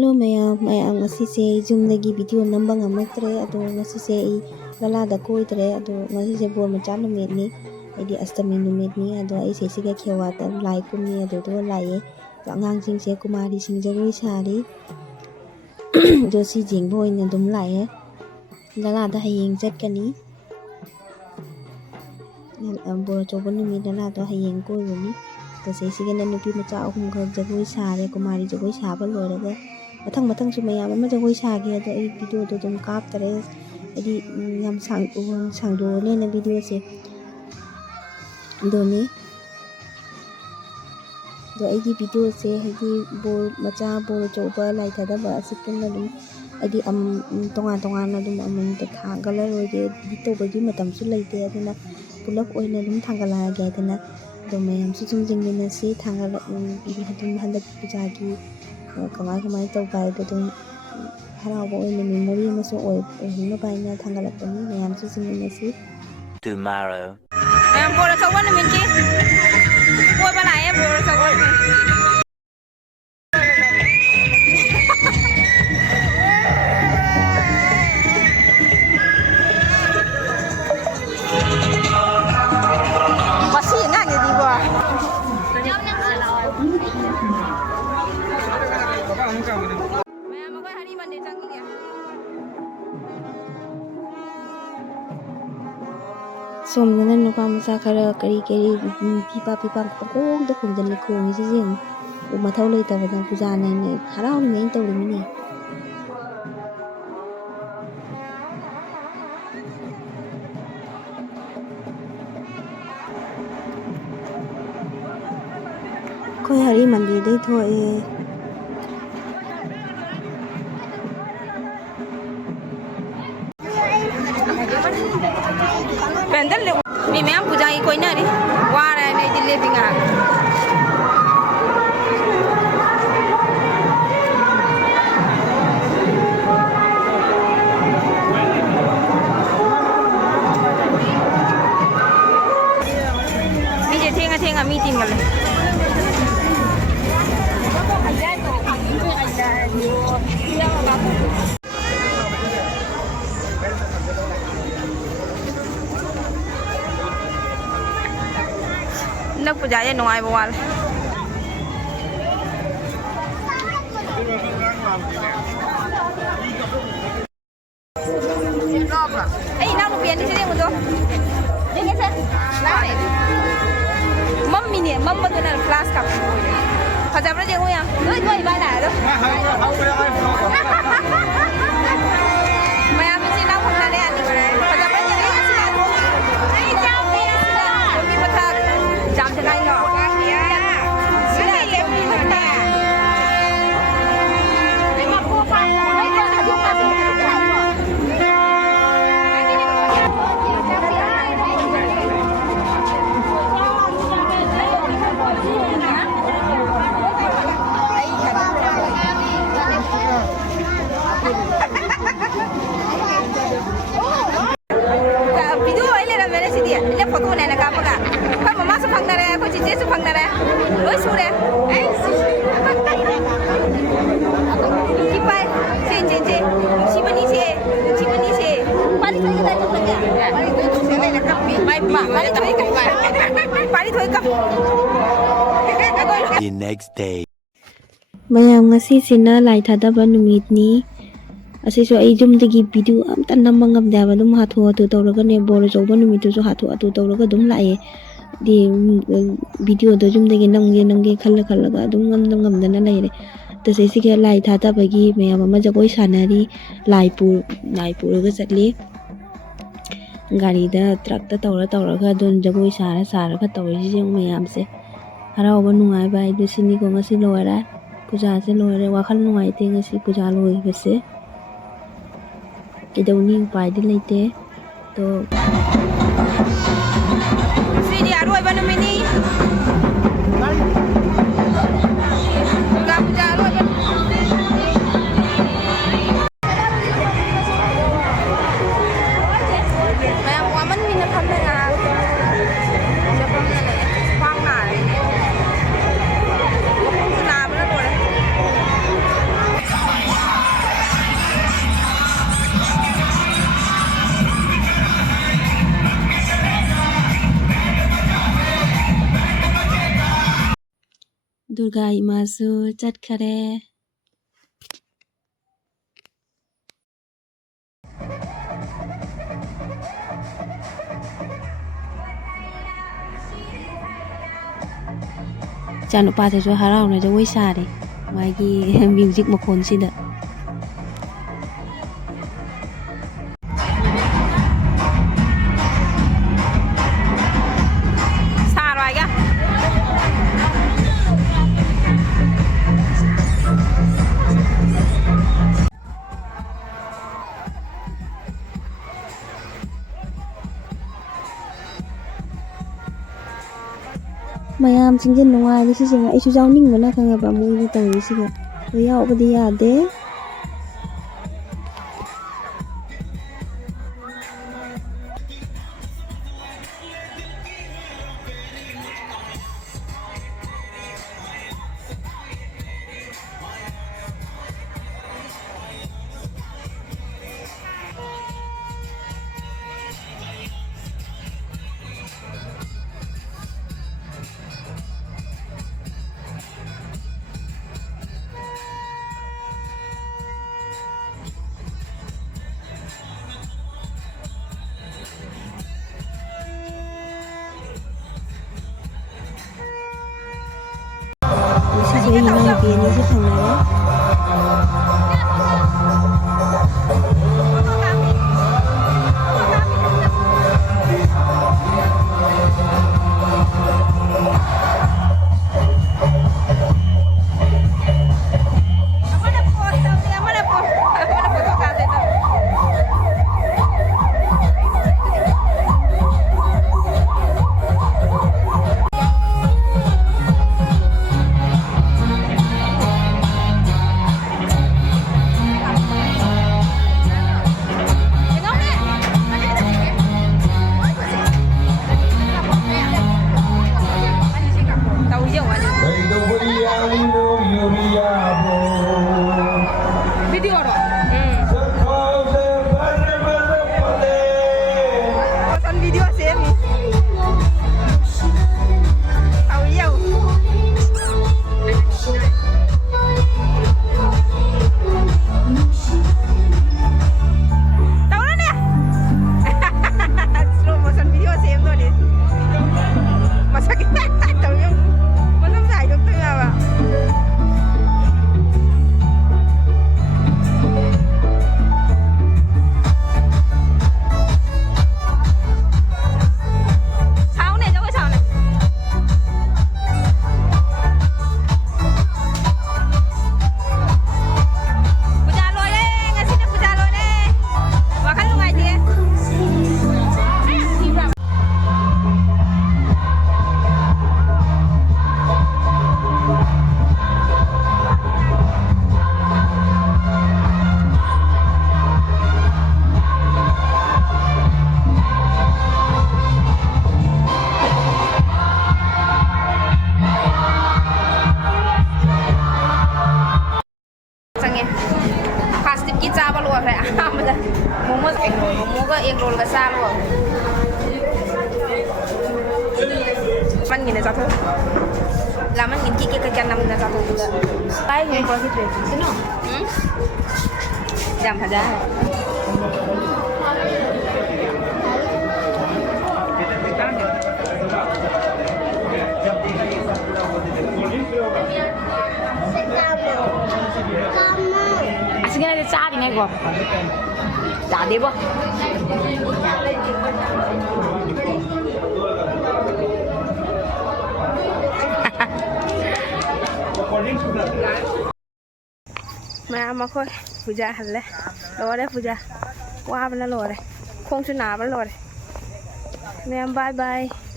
Hello mayam ngasise Zoom-dagi video namba ngamaktre ado ngasise I lalada koidre ado ngasise bor macha numitni aidi astami numitni ado ai sesiga khewata lai kumni ado do laiye to angangsingse kumari sing jagoi sari do si jingbo oina dum laiye lalada hayeng chatkani bor chobo numit lalada hayeng koibani to sesiga na nupi macha ahum khak jagoi sare kumari jagoi saba loiraga mathang su mayam ama jagoi sage ado ai video do dum kaptare aidi yam sangdo le na video se doni do aigi video se aigi bol macha bol choba lai thada ba sikun dum aidi tonga na dum amum ta thangala roge to bagi matam su leite aduna pulak oina dum thangala ga aduna do mayam su sum jingna se thangala dum handak pujagi kamai tau bai dum harabo oina memory ma so oi hinna bai na thangala pani mayam su jingna se tomorrow em bora sawan min ki bora bana em bora sawan masih nak ni di bawah Maya makai hari mana canggih dia somdana nupa macha khara kari pipa pangkong da khumjan le khongi si jing mathau lei ta bada puja nai ne harau nei tawri ni koi hari mandir dei thoe Pendel le mi me am puja ki koi na ri wa ra ne dille binga mi je thenga mi tin mal Nak puja ya nuai bawal. Nak lupian di sini untuk. Ini saya. Mami ni, mama tu nak kelas kap. Kau jangan berjauh ya. Dua ibadah tu. Maya mesti nak pun ada ni. Kau jangan berjauh ya sih. Lebih betul. Jam tengah ini. Sudah lebih betul. Memang kuat. Video ini lah mana sih dia? Ini foto mana nak apa kan? Kau mama supang nara, kau cici supang nara, kau suruh. Kipai, cici, cibani sih. Pari tu kita tu lagi. Pari tu saya nak kapi. Baik, pari tu kapi. Pari tu kapi. the next day mayam ngasi sina lai thadaba numit ni asiso ai Zoom-dagi video amta namma ngamdaba dum hatho atu tawraga ne bor joba numit su hatho atu tawraga dum laiye di video do Zoom-dagi namge khalla dum ngamdana laire to se sige lai thadabagi mayam ama jagoi sanari laipur ga chatli gari da truck ta tawraga don jagoi sara ga tawri jing mayam se harauba nungai bai du sini ko ngasi loira puja se loire wakhal nungai te ngasi puja loi bese idawni upai di leite to Sini arwai banu mini. Gam jalo kan. Mayam waman mina khamna nga. Japam na le. Kwang na le. Na ba na Durga इमासु चटखरे Chanu pa thai harau na jawai sa de magi music makhon sida xa rồi kìa mayam singin nungai ni sisi nga isu jauning mana khanga ba mu ni tawi siga ya obadi ya de sisi yi nang bi ni si thang na video rồi con video xem tao yêu tao đó nè slow motion video xem thôi đi mà sao cái tao yêu mà sao giải được tôi à cha bao luôn phải à bây giờ momo egg roll momo có egg roll cái xa luôn mình nhìn này sao thôi là mình nhìn kia cái chân nằm là sao thôi bây giờ tay mình coi cái chuyện gì nữa giảm hả giá Sige na sa atin ego. Dadi ba? Mẹ mà coi, puja hẳn lên, lo đấy puja, qua bên đó lo đấy, không chịu nào bên lo đấy. Mẹ bye bye.